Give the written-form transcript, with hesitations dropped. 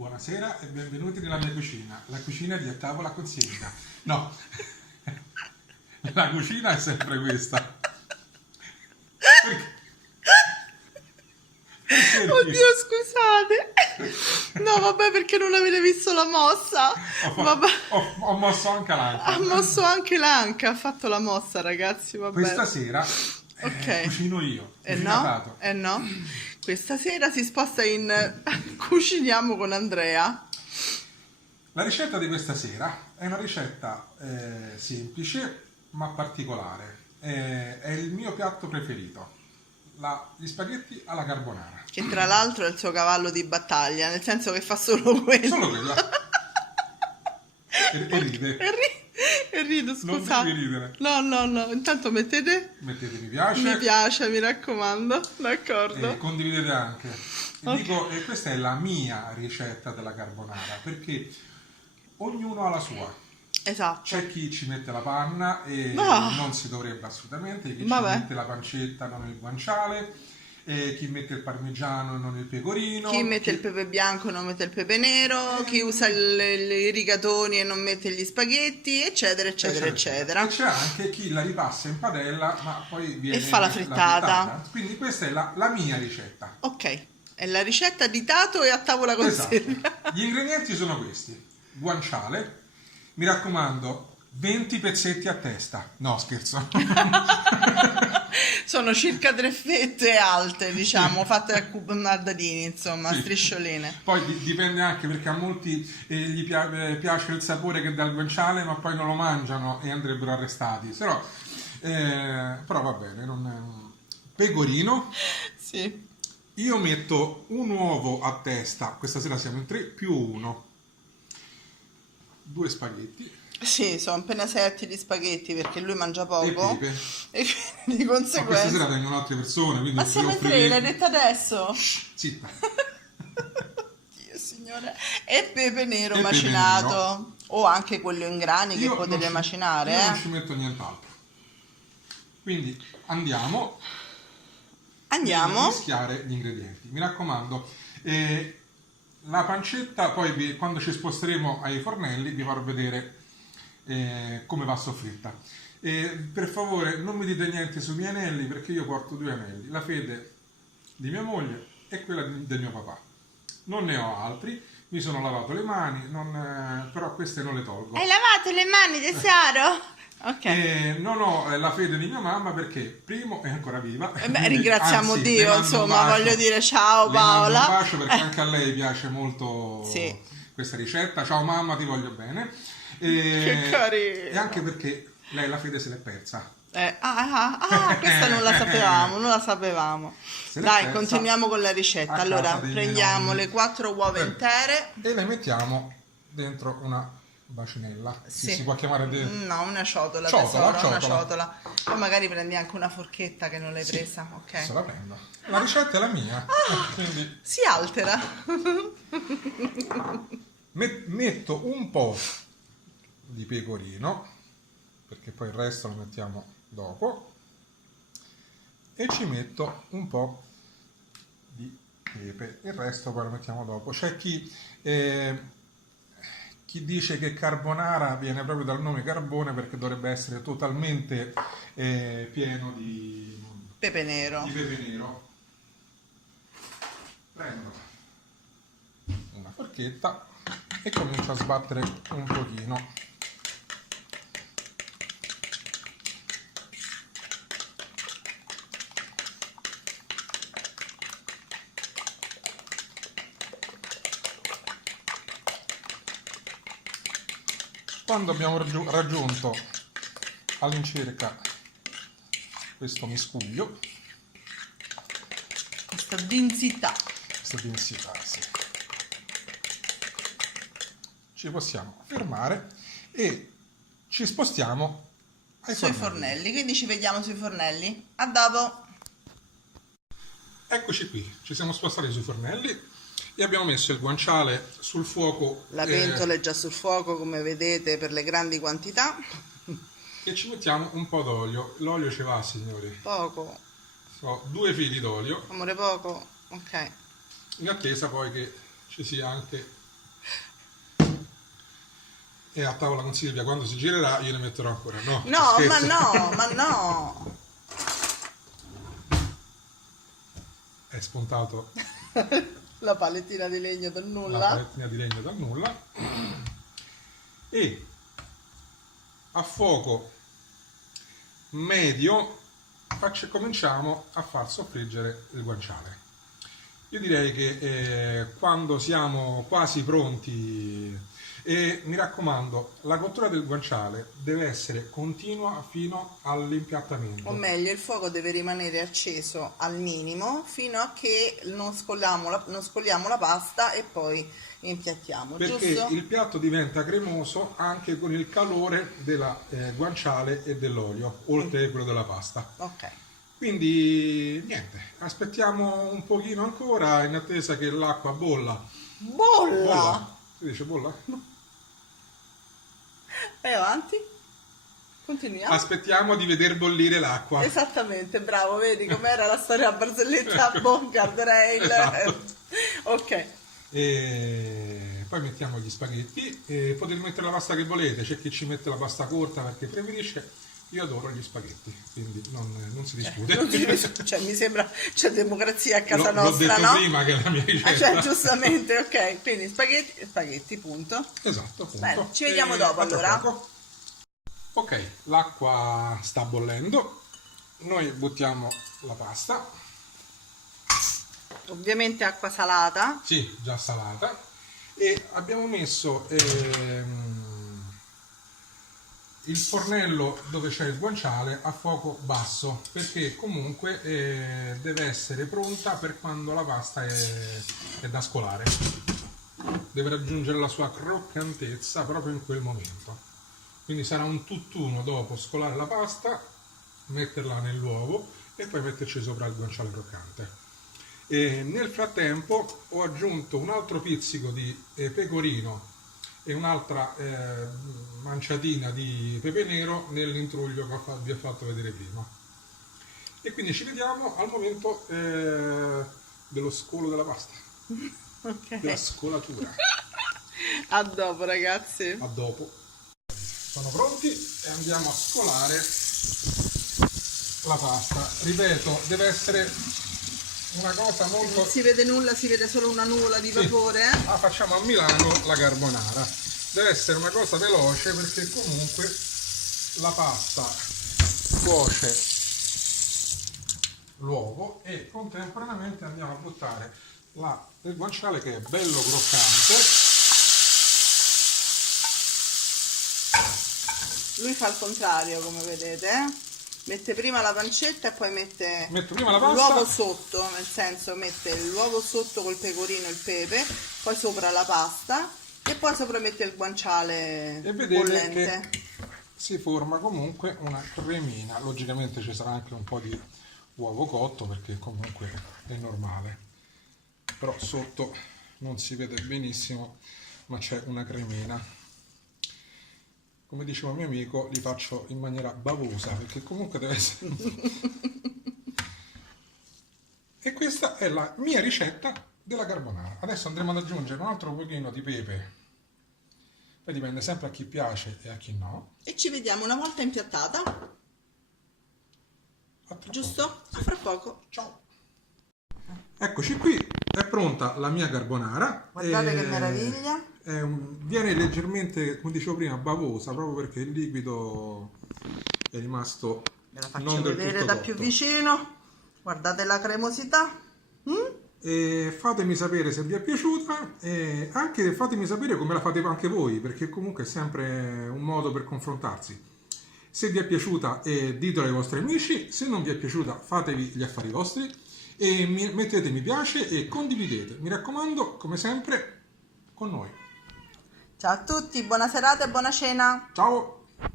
Buonasera e benvenuti nella mia cucina, la cucina di A Tavola con Silvia. No, la cucina è sempre questa. Perché? Oddio, scusate. No, vabbè, perché non avete visto la mossa. Vabbè. Ho mosso anche l'anca. Ha mosso anche l'anca, ha fatto la mossa, ragazzi, vabbè. Questa sera Ok. cucino io. No? Tato. No. Questa sera si sposta in Cuciniamo con Andrea. La ricetta di questa sera è una ricetta semplice ma particolare. È il mio piatto preferito, gli spaghetti alla carbonara. Che tra l'altro è il suo cavallo di battaglia, nel senso che fa solo quello. Solo quella. E ride. E rido, Non scusate. devi ridere. No, intanto mettete Mettete mi piace. mi piace, mi raccomando, d'accordo. E condividete anche. Ok. Dico, questa è la mia ricetta della carbonara, perché ognuno ha la sua. Esatto. C'è chi ci mette la panna e Ah. non si dovrebbe assolutamente, chi Vabbè. ci mette la pancetta non il guanciale, chi mette il parmigiano e non il pecorino, Chi mette il pepe bianco e non mette il pepe nero, chi usa i rigatoni e non mette gli spaghetti, eccetera. E c'è anche chi la ripassa in padella ma poi viene E fa la frittata. Quindi questa è la mia ricetta. Ok, è la ricetta di Tato e A Tavola con Esatto. Silvia. Gli ingredienti sono questi: guanciale, mi raccomando 20 pezzetti a testa, no scherzo. Sono circa 3 fette alte, diciamo, fatte a dadini, insomma, a Sì. striscioline. Poi dipende anche, perché a molti gli piace il sapore che dà il guanciale ma poi non lo mangiano e andrebbero arrestati, però va bene. Pecorino, Sì. io metto un uovo a testa, questa sera siamo in 3 più 1, 2 spaghetti Sì, sono appena 7 di spaghetti perché lui mangia e poco pepe. e quindi di Ma questa conseguenza. sera vengono altre persone, quindi Ma se siamo in 3, l'hai detto adesso? Zitta. Dio signore. E pepe nero E pepe macinato. nero. O anche quello in grani che Io potete non ci- macinare, io non ci metto nient'altro. Quindi andiamo Andiamo. a mischiare gli ingredienti. Mi raccomando, la pancetta poi quando ci sposteremo ai fornelli vi farò vedere come va soffritta. Per favore non mi dite niente sui miei anelli, perché io porto 2 anelli, la fede di mia moglie e quella del mio papà. Non ne ho altri, mi sono lavato le mani, però queste non le tolgo. Hai lavato le mani, tesoro? Ok. Non ho la fede di mia mamma perché primo è ancora viva. Beh, ringraziamo Anzi, le Dio, mando un insomma, bacio. voglio dire ciao Le mando Paola. un bacio perché anche a lei piace molto Sì. questa ricetta. Ciao mamma, ti voglio bene. Che carino. E anche perché lei la fede se l'è persa. Questa non la sapevamo. Se l'è Dai, persa continuiamo con la ricetta. a Allora, casa dei prendiamo miei le 4 uova nonni. intere. E le mettiamo dentro una bacinella. Sì. Si può chiamare No, una ciotola, Ciotola, tesoro, una ciotola. ciotola. Poi magari prendi anche una forchetta che non l'hai Sì. presa, ok? Se la prendo. La ricetta è la mia. Quindi Si altera. metto un po' di pecorino, perché poi il resto lo mettiamo dopo, e ci metto un po' di pepe, il resto poi lo mettiamo dopo. C'è chi dice che carbonara viene proprio dal nome carbone perché dovrebbe essere totalmente pieno di Pepe nero. pepe nero. Prendo una forchetta e comincio a sbattere un pochino. Quando abbiamo raggiunto all'incirca questo miscuglio, Questa densità. questa densità, sì, ci possiamo fermare e ci spostiamo ai Sui fornelli. fornelli, quindi ci vediamo sui fornelli. A dopo. Eccoci qui, ci siamo spostati sui fornelli e abbiamo messo il guanciale sul fuoco. La pentola è già sul fuoco, come vedete, per le grandi quantità. E ci mettiamo un po' d'olio. L'olio ci va, signori. Poco. So, 2 fili d'olio, Amore, poco. Ok. in attesa poi che ci sia anche E a tavola con Silvia, quando si girerà, io ne metterò ancora. No, No, ma scherzo. no, ma no. È spuntato La palettina di legno dal la nulla. palettina di legno dal nulla. E a fuoco medio cominciamo a far soffriggere il guanciale. Io direi che quando siamo quasi pronti, e mi raccomando, la cottura del guanciale deve essere continua fino all'impiattamento. O meglio, il fuoco deve rimanere acceso al minimo fino a che non scoliamo la pasta e poi impiattiamo, Perché giusto? il piatto diventa cremoso anche con il calore della guanciale e dell'olio, oltre a quello della pasta. Ok. Quindi niente, aspettiamo un pochino ancora in attesa che l'acqua bolla. Bolla! Si dice bolla? Vai avanti. Continuiamo. Aspettiamo di veder bollire l'acqua. Esattamente, bravo, vedi com'era la storia a barzelletta guardrail. Esatto. Ok. E poi mettiamo gli spaghetti e potete mettere la pasta che volete, c'è chi ci mette la pasta corta perché preferisce. Io adoro gli spaghetti, quindi non si discute. Cioè, mi sembra c'è democrazia a casa L'ho nostra, detto no? prima che è la mia ricetta. Cioè, giustamente, ok. Quindi spaghetti, punto. Esatto, appunto. Bene, ci vediamo dopo, a tra allora. poco. Ok, l'acqua sta bollendo, noi buttiamo la pasta, Ovviamente acqua salata. sì, già salata, e abbiamo messo il fornello dove c'è il guanciale a fuoco basso, perché comunque deve essere pronta per quando la pasta è da scolare. Deve raggiungere la sua croccantezza proprio in quel momento. Quindi sarà un tutt'uno dopo scolare la pasta, metterla nell'uovo e poi metterci sopra il guanciale croccante. E nel frattempo ho aggiunto un altro pizzico di pecorino e un'altra manciatina di pepe nero nell'intruglio che vi ho fatto vedere prima. E quindi ci vediamo al momento dello scolo della pasta, della Ok. scolatura. A dopo, ragazzi. A dopo. Sono pronti e andiamo a scolare la pasta. Ripeto, deve essere una cosa molto... Non si vede nulla, si vede solo una nuvola di vapore. La facciamo a Milano la carbonara. Deve essere una cosa veloce perché comunque la pasta cuoce l'uovo e contemporaneamente andiamo a buttare il guanciale che è bello croccante. Lui fa il contrario, come vedete. Mette prima la pancetta e poi mette Metto prima la pasta. l'uovo sotto, nel senso mette l'uovo sotto col pecorino e il pepe, poi sopra la pasta e poi sopra mette il guanciale E vedete bollente. che si forma comunque una cremina. Logicamente ci sarà anche un po' di uovo cotto perché comunque è normale, però sotto non si vede benissimo, ma c'è una cremina. Come diceva un mio amico, li faccio in maniera bavosa perché comunque deve essere. E questa è la mia ricetta della carbonara. Adesso andremo ad aggiungere un altro pochino di pepe, poi dipende sempre a chi piace e a chi no. E ci vediamo una volta impiattata, A tra giusto? poco. A fra poco. Ciao. Eccoci qui, è pronta la mia carbonara. Guardate che meraviglia. Viene leggermente, come dicevo prima, bavosa, proprio perché il liquido è rimasto Ve la faccio non del vedere tutto da cotto. più vicino. Guardate la cremosità. E fatemi sapere se vi è piaciuta e anche fatemi sapere come la fate anche voi, perché comunque è sempre un modo per confrontarsi. Se vi è piaciuta ditelo ai vostri amici, se non vi è piaciuta fatevi gli affari vostri e mettete mi piace e condividete, mi raccomando, come sempre con noi. Ciao a tutti, buona serata e buona cena. Ciao!